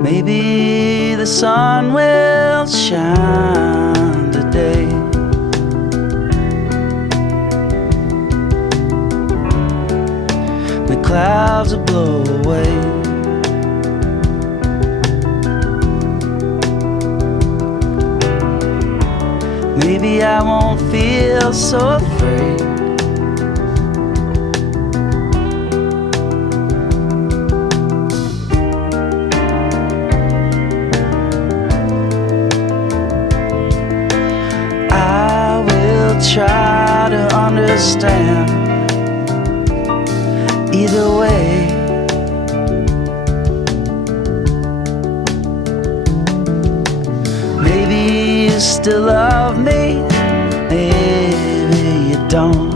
Maybe the sun will shine today. The clouds will blow away. Maybe I won't feel so afraid. I will try to understand either way. Maybe you still love me, maybe you don't.